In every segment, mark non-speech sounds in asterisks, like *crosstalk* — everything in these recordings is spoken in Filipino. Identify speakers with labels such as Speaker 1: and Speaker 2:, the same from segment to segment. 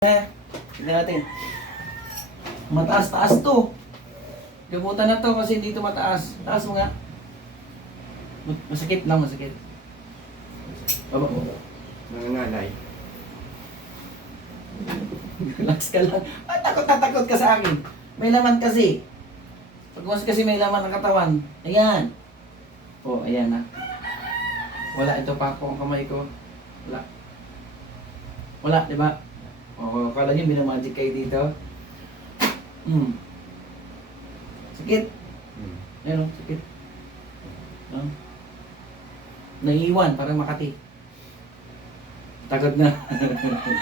Speaker 1: Eh, tignan natin. Mataas-taas to. Gamutan na to kasi hindi to mataas. Taas mo nga. Masakit lang, masakit. Baba mo.
Speaker 2: Nangangalay.
Speaker 1: Relax ka lang. Ba't takot na takot ka sa akin? May laman kasi. Pag mas kasi may laman ang katawan. Ayan. Oh, ayan na. Wala, ito pa ako ang kamay ko. Wala. Wala, di ba? O, akala nyo minamagic kayo dito. Hmm. Sakit.
Speaker 2: Hmm.
Speaker 1: Ayun, sakit. No? Naiiwan, parang Makati. Takot na.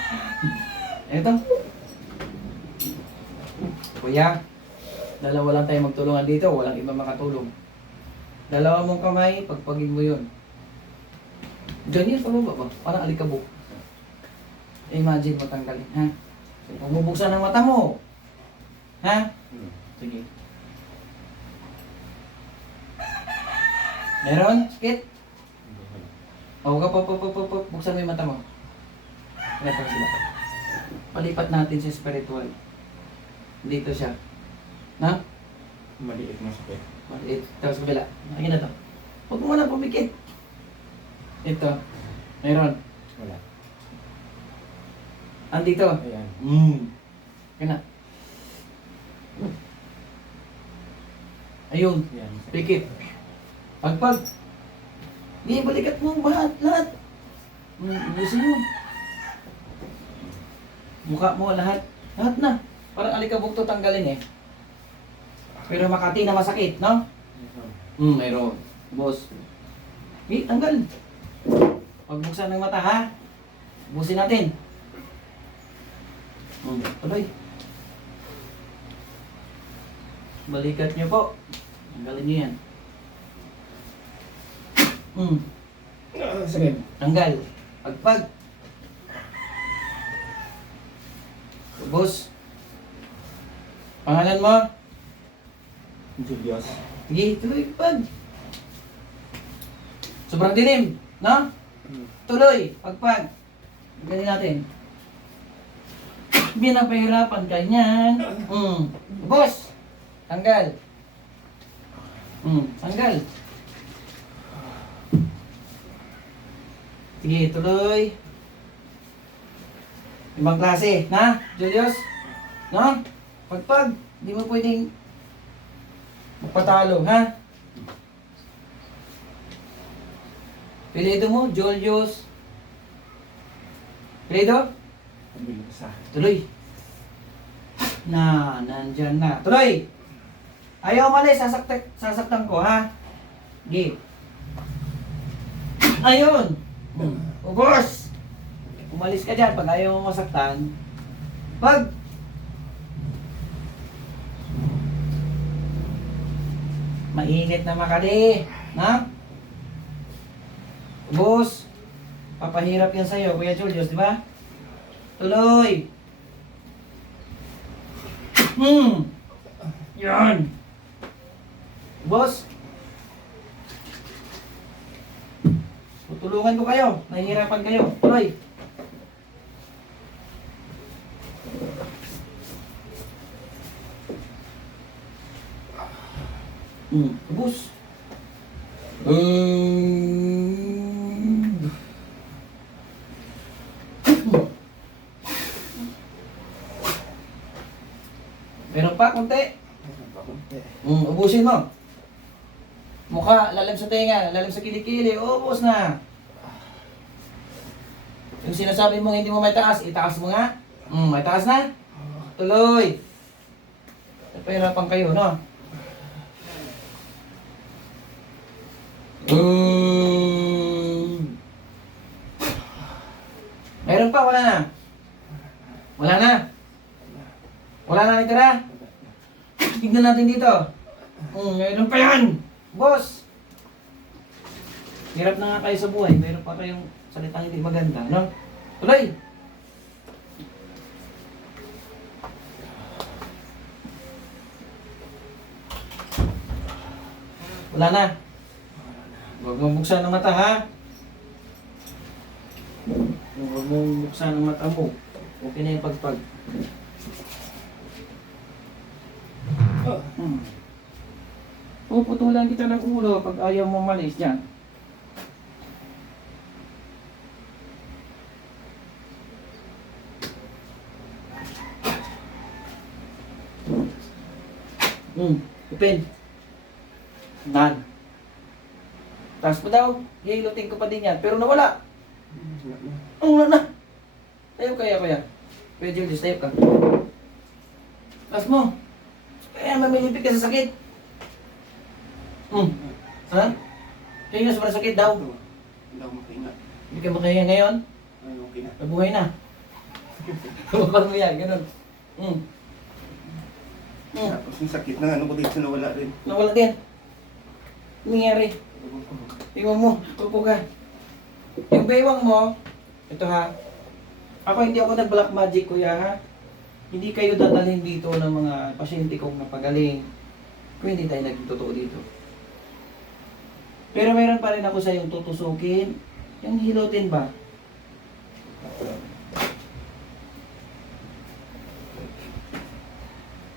Speaker 1: *laughs* Eto. Kuya, dalawa lang tayo magtulungan dito, walang iba makatulong. Dalawa mong kamay, pagpagin mo yun. Diyan yan, pababa ba? Parang alikabok. Imagine mo tanggalin, ha? Huwag mo buksan ang mata mo. Ha? Sige. Meron? Sakit? O, huwag ka po, po, po, po, po, buksan mo yung mata mo. Ito sila. Palipat natin sa spiritual. Dito siya. Na?
Speaker 2: Maliit na sakit.
Speaker 1: Maliit. Tapos kabila. Akin na to. Huwag mo na pumikit. Ito. Meron.
Speaker 2: Wala.
Speaker 1: Andito.
Speaker 2: Ayan.
Speaker 1: Mm. Akin na. Ayun.
Speaker 2: Ayan.
Speaker 1: Pikit. Pagpag. Di, balikat mo lahat, lahat. Mm, Ubusin mo. Mukha mo lahat. Lahat na. Parang alikabok to tanggalin eh. Pero Makati na masakit, no? Hmm, mayroon. Boss. Eh, tanggal. Pagbuksan ng mata, ha? Ubusin natin. Hmm, tuloy. Balikat niyo po. Tanggalin niyo yan. Hmm,
Speaker 2: Ah, sakit.
Speaker 1: tanggal. Pagpag. Boss. Pangalan mo?
Speaker 2: Julius.
Speaker 1: Sige, tuloy, pag. Sobrang dilim, no?
Speaker 2: Hmm.
Speaker 1: Tuloy, pagpag. Galing natin. Binapahirapan ka. Mm. Boss, tanggal. Mm, tanggal. Sige, tuloy. Ibang klase, na? Julius? No? Pagpag, di mo pwedeng magpatalo, ha? Pilido mo, Julius. Pilido?
Speaker 2: Pabili ka sa.
Speaker 1: Tuloy. Na, nandyan na. Tuloy! Ayaw umalis, sasaktan, sasaktan ko, ha? Gi. *coughs* Ayun! Hmm. Ubos! Umalis ka dyan pag ayaw mo masaktan. Pag... Mainit na makali. Na? Ubos! Papahirap yan sa'yo, Kuya Julius, di ba? Tuloy! Hmm! Yan! Boss! Tutulungan ko kayo. Nahihirapan kayo. Tuloy! Hmm. Boss! Um... Meron pa, konti.
Speaker 2: Meron pa konti.
Speaker 1: Mm, ubusin mo. Mukha, lalim sa tenga, lalim sa kilikili, ubos na. Yung sinasabi mong hindi mo may taas, itaas mo nga. Mm, may taas na. Tuloy. Napahirapan kayo, no? Mm. Meron pa, wala na. Wala na. Wala na natira. Tignan natin dito. Hmm, meron pa yan. Boss. Hirap na nga kayo sa buhay. Meron pa kayong salitang hindi maganda, no? Tuloy. Wala na. Huwag mong buksan ang mata, ha? Huwag mong buksan ang mata mo. Okay na yung pagpag.
Speaker 2: Oh.
Speaker 1: Hmm. Puputulan kita ng ulo pag ayaw mo malis dyan. Hmm, ipin. Nan. Taas mo daw. Hihilutin ko pa din yan. Pero nawala. Ang wala na. Tayo kaya kaya. Kuya Julius, tayo ka. Taas mo. Kaya mamilipit ka sa sakit. Hmm. Ha? Kaya nga sobrang sakit daw.
Speaker 2: Hindi ako makahinga.
Speaker 1: Hindi ka makaya ngayon.
Speaker 2: Ay, okay na.
Speaker 1: Nabuhay na. *laughs* Huwag mo yan, ganun. Hmm. Hmm.
Speaker 2: Tapos yung sakit ng ano ko dito nawala rin.
Speaker 1: Nawala din. Ano nangyari? Tingnan mo, upo ka. Yung baywang mo, ito ha. Ako hindi ako nag-black magic kuya ha. Hindi kayo dadalhin dito ng mga pasyente kong napagaling. Kung hindi tayo nagtotoo dito. Pero meron pa rin ako sa yung tutusukin. Yung hilutin ba?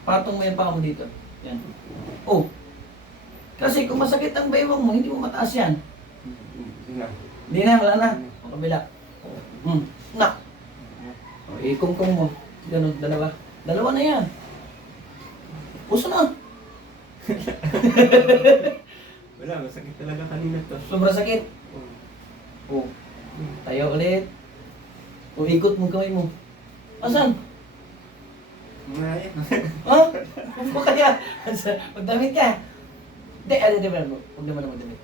Speaker 1: Patong mo yung paa mo dito. Yan. Oh. Kasi kung masakit ang baywang mo, hindi mo mataas yan.
Speaker 2: Hindi na.
Speaker 1: Hindi na, wala na. O kabila. Hmm. Na. O, ikong-kong mo. Ganun, dalawa. Dalawa na yan. Puso na. *laughs*
Speaker 2: Wala, masakit talaga kanina to.
Speaker 1: Sobrang sakit.
Speaker 2: Oh.
Speaker 1: O. Tayo ulit. O, ikot mo gawin mo. Asan?
Speaker 2: Maya. *laughs*
Speaker 1: Ha? Huwag mo kaya. Magdamit ka. Hindi, ano, di ba? Huwag naman na magdamit.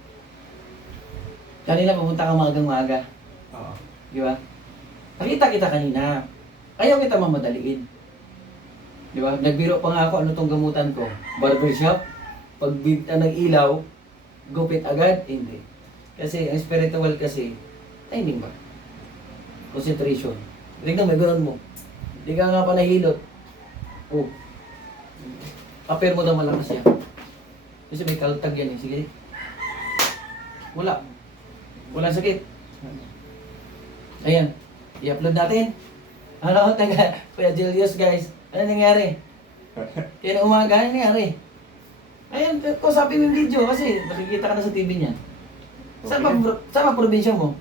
Speaker 1: Kanina pumunta ka maagang maaga.
Speaker 2: Oo.
Speaker 1: Di ba? Nakita kita kanina. Ayaw kita mamadaliin. Di ba? Nagbiro pa nga ako ano tong gamutan ko. Barbershop. Pag binta ng ilaw, gupit agad? Hindi. Kasi ang spiritual kasi, timing ba? Concentration. Tignan mo, gano'n mo. Hindi ka nga pa nahilot. Oh. Paper mo daw malakas yan. Kasi may kaltag yan eh. Sige. Wala. Walang sakit. Ayan. I-upload natin. Ano, taga, Kuya Julius guys. Ano nangyari? Kaya umaga, ano nangyari? Ayan, ko sabi yung video kasi makikita ka na sa TV niya. Saan ba,
Speaker 2: Okay.
Speaker 1: saan ba probinsya mo?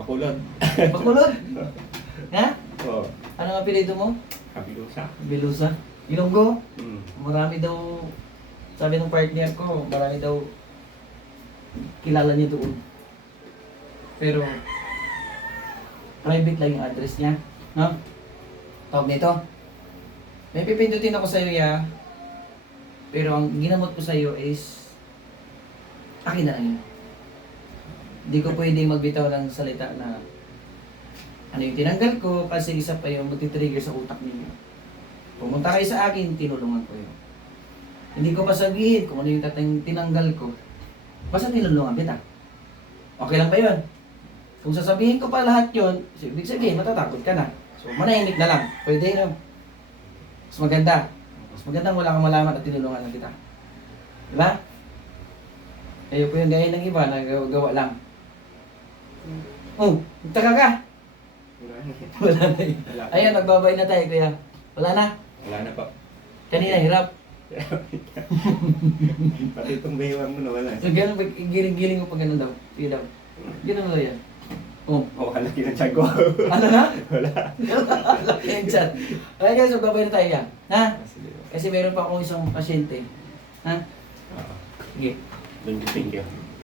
Speaker 2: Bakulod.
Speaker 1: Bacolod? *laughs* ha?
Speaker 2: Oo.
Speaker 1: Ano ang apelido mo?
Speaker 2: Kapilusa.
Speaker 1: Bilusa? Ilonggo?
Speaker 2: Hmm.
Speaker 1: Marami daw, sabi ng partner ko, marami daw kilala niya doon. Pero, private lang yung address niya. No? Tawag nito. May pipindutin ako sa iyo, ya. Pero ang ginamot ko sa iyo is, akin na lang yun. Hindi ko pwedeng magbitaw ng salita na ano yung tinanggal ko kasi isa pa yung magtitrigger sa utak ninyo. Pumunta kayo sa akin, tinulungan ko yun. Hindi ko pa sabihin kung ano yung tinanggal ko. Basta tinulungan kita. Okay lang ba yun? Kung sasabihin ko pa lahat yun, ibig sabihin, matatakot ka na. So, manahimik na lang. Pwede yun. Mas maganda. Mas magandang wala kang malaman at tinulungan lang kita. Di ba? Ayoko yung gaya ng iba na gawa, lang. Oh, taka ka.
Speaker 2: Wala na.
Speaker 1: Wala na yun.
Speaker 2: Wala.
Speaker 1: Ayan, nagbabay na tayo, kuya. Wala na.
Speaker 2: Wala na po.
Speaker 1: Kanina, hirap. *laughs*
Speaker 2: Pati itong baywang mo nawala.
Speaker 1: So, ganun, giling-giling mo pa ganun daw. Sige daw. Ganun daw yan. Oh.
Speaker 2: Oo, kalaki ng tiyan ko.
Speaker 1: Ano na? *laughs*
Speaker 2: Wala.
Speaker 1: Laki yung chat. Okay guys, magbabay na tayo yan. Ha?
Speaker 2: Sige.
Speaker 1: Kasi meron pa akong isang pasyente. Ha?
Speaker 2: Oo.
Speaker 1: Sige.
Speaker 2: Thank you, thank you.